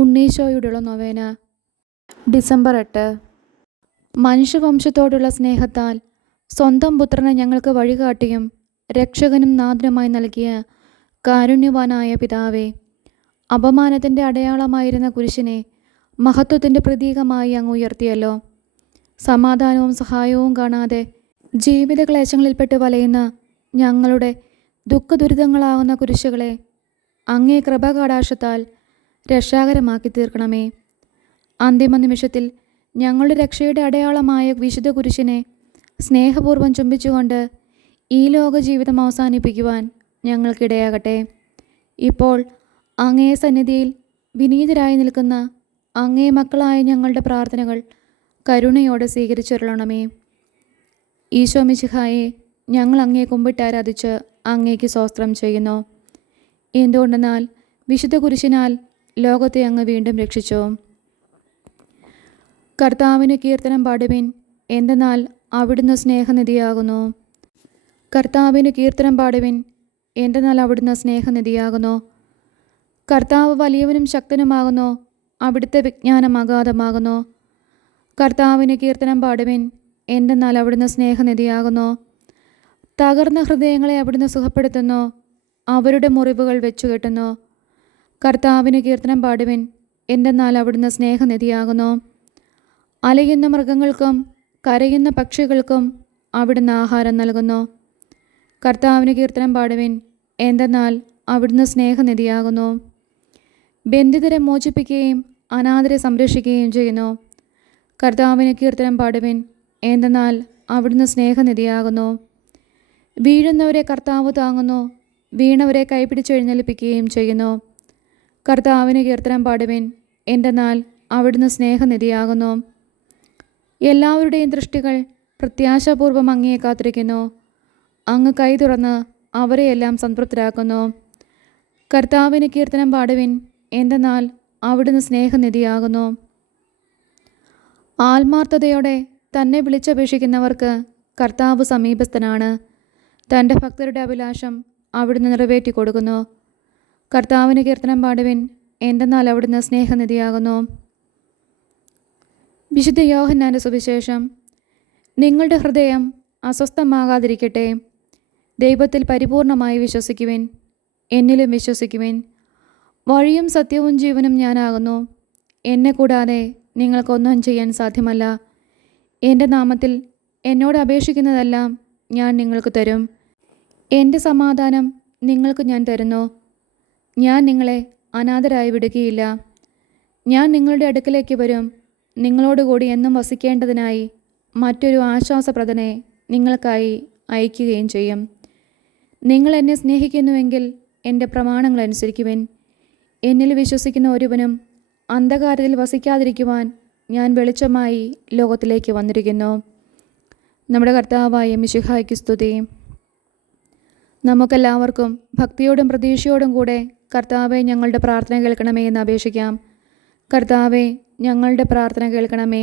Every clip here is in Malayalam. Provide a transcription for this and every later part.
ഉണ്ണീശോയോടുള്ള നൊവേന. ഡിസംബർ 8. മനുഷ്യവംശത്തോടുള്ള സ്നേഹത്താൽ സ്വന്തം പുത്രനെ ഞങ്ങൾക്ക് വഴികാട്ടിയും രക്ഷകനും നാഥനുമായി നൽകിയ കാരുണ്യവാനായ പിതാവേ, അപമാനത്തിൻ്റെ അടയാളമായിരുന്ന കുരിശിനെ മഹത്വത്തിൻ്റെ പ്രതീകമായി അങ്ങ് ഉയർത്തിയല്ലോ. സമാധാനവും സഹായവും കാണാതെ ജീവിത ക്ലേശങ്ങളിൽപ്പെട്ട് വലയുന്ന ഞങ്ങളുടെ ദുഃഖദുരിതങ്ങളാകുന്ന കുരിശുകളെ അങ്ങേ കൃപാകടാക്ഷത്താൽ രക്ഷാകരമാക്കി തീർക്കണമേ. അന്തിമ നിമിഷത്തിൽ ഞങ്ങളുടെ രക്ഷയുടെ അടയാളമായ വിശുദ്ധ കുരിശിനെ സ്നേഹപൂർവ്വം ചുംബിച്ചുകൊണ്ട് ഈ ലോക ജീവിതം അവസാനിപ്പിക്കുവാൻ ഞങ്ങൾക്കിടയാകട്ടെ. ഇപ്പോൾ അങ്ങേ സന്നിധിയിൽ വിനീതരായി നിൽക്കുന്ന അങ്ങേ മക്കളായ ഞങ്ങളുടെ പ്രാർത്ഥനകൾ കരുണയോടെ സ്വീകരിച്ചരുളണമേ. ഈശോ മിശിഹായെ, ഞങ്ങൾ അങ്ങേ കുമ്പിട്ട് ആരാധിച്ച് അങ്ങേക്ക് സ്തോത്രം ചെയ്യുന്നു. എന്തുകൊണ്ടെന്നാൽ വിശുദ്ധ കുരിശിനാൽ ലോകത്തെ അങ്ങ് വീണ്ടും രക്ഷിച്ചു. കർത്താവിന് കീർത്തനം പാടുവിൻ, എന്തെന്നാൽ അവിടുന്ന് സ്നേഹനിധിയാകുന്നു. കർത്താവിന് കീർത്തനം പാടുവിൻ, എന്തെന്നാൽ അവിടുന്ന് സ്നേഹനിധിയാകുന്നു. കർത്താവ് വലിയവനും ശക്തനുമാകുന്നു, അവിടുത്തെ വിജ്ഞാനം അഗാധമാകുന്നു. കർത്താവിന് കീർത്തനം പാടുവിൻ, എന്തെന്നാൽ അവിടുന്ന് സ്നേഹനിധിയാകുന്നു. തകർന്ന ഹൃദയങ്ങളെ അവിടുന്ന് സുഖപ്പെടുത്തുന്നു, അവരുടെ മുറിവുകൾ വെച്ചുകെട്ടുന്നു. കർത്താവിന് കീർത്തനം പാടുവിൻ, എന്തെന്നാൽ അവിടുന്ന് സ്നേഹനിധിയാകുന്നു. അലയുന്ന മൃഗങ്ങൾക്കും കരയുന്ന പക്ഷികൾക്കും അവിടുന്ന് ആഹാരം നൽകുന്നു. കർത്താവിന് കീർത്തനം പാടുവിൻ, എന്തെന്നാൽ അവിടുന്ന് സ്നേഹനിധിയാകുന്നു. ബന്ധിതരെ മോചിപ്പിക്കുകയും അനാഥരെ സംരക്ഷിക്കുകയും ചെയ്യുന്നു. കർത്താവിന് കീർത്തനം പാടുവിൻ, എന്തെന്നാൽ അവിടുന്ന് സ്നേഹനിധിയാകുന്നു. വീഴുന്നവരെ കർത്താവ് താങ്ങുന്നു, വീണവരെ കൈപിടിച്ചെഴുന്നേൽപ്പിക്കുകയും ചെയ്യുന്നു. കർത്താവിന് കീർത്തനം പാടുവിൻ, എന്തെന്നാൽ അവിടുന്ന് സ്നേഹനിധിയാകുന്നു. എല്ലാവരുടെയും ദൃഷ്ടികൾ പ്രത്യാശാപൂർവം അങ്ങയെ കാത്തിരിക്കുന്നു. അങ്ങ് കൈ തുറന്ന് അവരെയെല്ലാം സംതൃപ്തരാക്കുന്നു. കർത്താവിന് കീർത്തനം പാടുവിൻ, എന്തെന്നാൽ അവിടുന്ന് സ്നേഹനിധിയാകുന്നു. ആത്മാർത്ഥതയോടെ തന്നെ വിളിച്ചപേക്ഷിക്കുന്നവർക്ക് കർത്താവ് സമീപസ്ഥനാണ്. തൻ്റെ ഭക്തരുടെ അഭിലാഷം അവിടുന്ന് നിറവേറ്റി കൊടുക്കുന്നു. കർത്താവിന് കീർത്തനം പാടുവിൻ, എന്തെന്നാൽ അവിടുന്ന് സ്നേഹനിധിയാകുന്നു. വിശുദ്ധ യോഹന്നാൻ്റെ സുവിശേഷം. നിങ്ങളുടെ ഹൃദയം അസ്വസ്ഥമാകാതിരിക്കട്ടെ. ദൈവത്തിൽ പരിപൂർണമായി വിശ്വസിക്കുവിൻ, എന്നിലും വിശ്വസിക്കുവിൻ. വഴിയും സത്യവും ജീവനും ഞാനാകുന്നു. എന്നെ കൂടാതെ നിങ്ങൾക്കൊന്നും ചെയ്യാൻ സാധ്യമല്ല. എൻ്റെ നാമത്തിൽ എന്നോട് അപേക്ഷിക്കുന്നതെല്ലാം ഞാൻ നിങ്ങൾക്ക് തരും. എൻ്റെ സമാധാനം നിങ്ങൾക്ക് ഞാൻ തരുന്നു. ഞാൻ നിങ്ങളെ അനാഥരായി വിടുകയില്ല. ഞാൻ നിങ്ങളുടെ അടുക്കലേക്ക് വരും. നിങ്ങളോടുകൂടി എന്നും വസിക്കേണ്ടതിനായി മറ്റൊരു ആശ്വാസപ്രദനെ നിങ്ങൾക്കായി അയക്കുകയും ചെയ്യും. നിങ്ങൾ എന്നെ സ്നേഹിക്കുന്നുവെങ്കിൽ എൻ്റെ പ്രമാണങ്ങൾ അനുസരിക്കുവിൻ. എന്നിൽ വിശ്വസിക്കുന്ന ഒരുവനും അന്ധകാരത്തിൽ വസിക്കാതിരിക്കുവാൻ ഞാൻ വെളിച്ചമായി ലോകത്തിലേക്ക് വന്നിരിക്കുന്നു. നമ്മുടെ കർത്താവായ മിശിഹായ്ക്ക് സ്തുതി. നമുക്കെല്ലാവർക്കും ഭക്തിയോടും പ്രതീക്ഷയോടും കൂടെ കർത്താവെ, ഞങ്ങളുടെ പ്രാർത്ഥന കേൾക്കണമേ എന്ന് അപേക്ഷിക്കാം. കർത്താവെ, ഞങ്ങളുടെ പ്രാർത്ഥന കേൾക്കണമേ.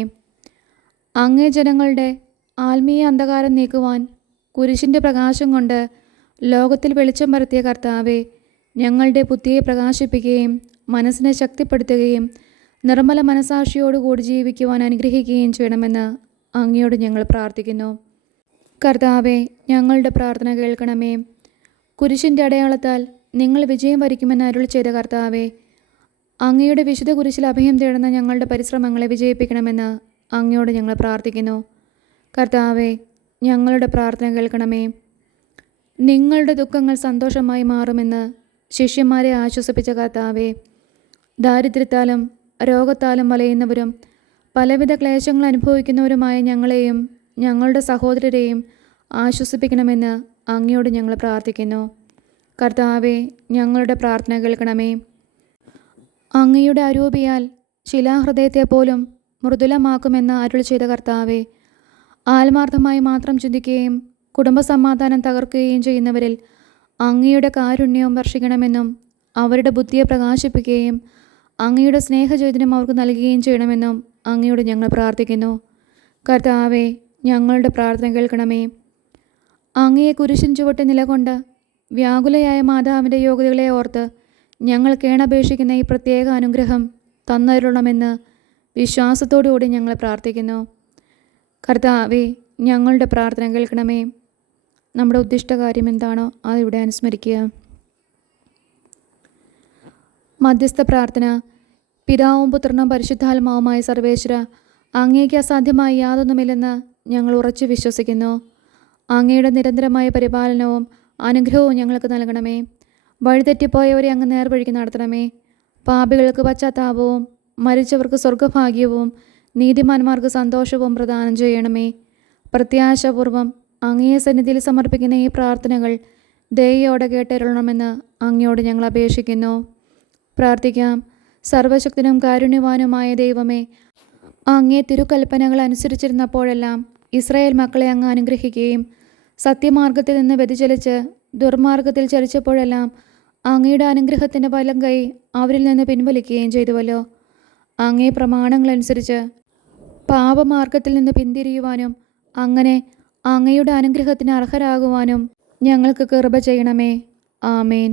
അങ്ങേ ജനങ്ങളുടെ ആത്മീയ അന്ധകാരം നീക്കുവാൻ കുരിശിൻ്റെ പ്രകാശം കൊണ്ട് ലോകത്തിൽ വെളിച്ചം പരത്തിയ കർത്താവെ, ഞങ്ങളുടെ ബുദ്ധിയെ പ്രകാശിപ്പിക്കുകയും മനസ്സിനെ ശക്തിപ്പെടുത്തുകയും നിർമ്മല മനസാക്ഷിയോടുകൂടി ജീവിക്കുവാൻ അനുഗ്രഹിക്കുകയും ചെയ്യണമെന്ന് അങ്ങയോട് ഞങ്ങൾ പ്രാർത്ഥിക്കുന്നു. കർത്താവെ, ഞങ്ങളുടെ പ്രാർത്ഥന കേൾക്കണമേ. കുരിശിൻ്റെ അടയാളത്താൽ നിങ്ങൾ വിജയം വരിക്കുമെന്ന് അരുളി ചെയ്ത കർത്താവെ, അങ്ങയുടെ വിശുദ്ധ കുരിശിൽ അഭയം തേടുന്ന ഞങ്ങളുടെ പരിശ്രമങ്ങളെ വിജയിപ്പിക്കണമെന്ന് അങ്ങയോട് ഞങ്ങൾ പ്രാർത്ഥിക്കുന്നു. കർത്താവെ, ഞങ്ങളുടെ പ്രാർത്ഥന കേൾക്കണമേ. നിങ്ങളുടെ ദുഃഖങ്ങൾ സന്തോഷമായി മാറുമെന്ന് ശിഷ്യന്മാരെ ആശ്വസിപ്പിച്ച കർത്താവെ, ദാരിദ്ര്യത്താലും രോഗത്താലും വലയുന്നവരും പലവിധ ക്ലേശങ്ങൾ അനുഭവിക്കുന്നവരുമായ ഞങ്ങളെയും ഞങ്ങളുടെ സഹോദരരെയും ആശ്വസിപ്പിക്കണമെന്ന് അങ്ങയോട് ഞങ്ങൾ പ്രാർത്ഥിക്കുന്നു. കർത്താവെ, ഞങ്ങളുടെ പ്രാർത്ഥന കേൾക്കണമേ. അങ്ങയുടെ അരൂപിയാൽ ശിലാഹൃദയത്തെ പോലും മൃദുലമാക്കുമെന്ന് അരുളി ചെയ്ത കർത്താവെ, ആത്മാർത്ഥമായി മാത്രം ചിന്തിക്കുകയും കുടുംബസമാധാനം തകർക്കുകയും ചെയ്യുന്നവരിൽ അങ്ങയുടെ കാരുണ്യവും വർഷിക്കണമെന്നും അവരുടെ ബുദ്ധിയെ പ്രകാശിപ്പിക്കുകയും അങ്ങയുടെ സ്നേഹചൈതന്യം അവർക്ക് നൽകുകയും ചെയ്യണമെന്നും അങ്ങയോട് ഞങ്ങൾ പ്രാർത്ഥിക്കുന്നു. കർത്താവെ, ഞങ്ങളുടെ പ്രാർത്ഥന കേൾക്കണമേ. അങ്ങയെ കുരിശിൻ ചുവട്ട് നിലകൊണ്ട് വ്യാകുലയായ മാതാവിൻ്റെ യോഗ്യതകളെ ഓർത്ത് ഞങ്ങൾ കേണപേക്ഷിക്കുന്ന ഈ പ്രത്യേക അനുഗ്രഹം തന്നരുളണമെന്ന് വിശ്വാസത്തോടുകൂടി ഞങ്ങൾ പ്രാർത്ഥിക്കുന്നു. കർത്താവേ, ഞങ്ങളുടെ പ്രാർത്ഥന കേൾക്കണമേ. നമ്മുടെ ഉദ്ദിഷ്ടകാര്യം എന്താണോ അതിവിടെ അനുസ്മരിക്കുക. മധ്യസ്ഥ പ്രാർത്ഥന. പിതാവും പുത്രനും പരിശുദ്ധാത്മാവുമായ സർവേശ്വര, അങ്ങേക്ക് അസാധ്യമായ യാതൊന്നുമില്ലെന്ന് ഞങ്ങൾ ഉറച്ചു വിശ്വസിക്കുന്നു. അങ്ങയുടെ നിരന്തരമായ പരിപാലനവും അനുഗ്രഹവും ഞങ്ങൾക്ക് നൽകണമേ. വഴിതെറ്റിപ്പോയവരെ അങ്ങ് നേർവഴിക്ക് നടത്തണമേ. പാപികൾക്ക് പശ്ചാത്താപവും മരിച്ചവർക്ക് സ്വർഗഭാഗ്യവും നീതിമാന്മാർക്ക് സന്തോഷവും പ്രദാനം ചെയ്യണമേ. പ്രത്യാശാപൂർവം അങ്ങയെ സന്നിധിയിൽ സമർപ്പിക്കുന്ന ഈ പ്രാർത്ഥനകൾ ദയയോടെ കേട്ടരുളണമെന്ന് അങ്ങയോട് ഞങ്ങൾ അപേക്ഷിക്കുന്നു. പ്രാർത്ഥിക്കാം. സർവശക്തനും കാരുണ്യവാനുമായ ദൈവമേ, അങ്ങേ തിരുക്കൽപ്പനകൾ അനുസരിച്ചിരുന്നപ്പോഴെല്ലാം ഇസ്രായേൽ മക്കളെ അങ്ങ് അനുഗ്രഹിക്കുകയും സത്യമാർഗത്തിൽ നിന്ന് വ്യതിചലിച്ച് ദുർമാർഗത്തിൽ ചലിച്ചപ്പോഴെല്ലാം അങ്ങയുടെ അനുഗ്രഹത്തിൻ്റെ വലം കൈ അവരിൽ നിന്ന് പിൻവലിക്കുകയും ചെയ്തുവല്ലോ. അങ്ങേ പ്രമാണങ്ങളനുസരിച്ച് പാപമാർഗത്തിൽ നിന്ന് പിന്തിരിയുവാനും അങ്ങനെ അങ്ങയുടെ അനുഗ്രഹത്തിന് അർഹരാകുവാനും ഞങ്ങൾക്ക് കൃപ ചെയ്യണമേ. ആമേൻ.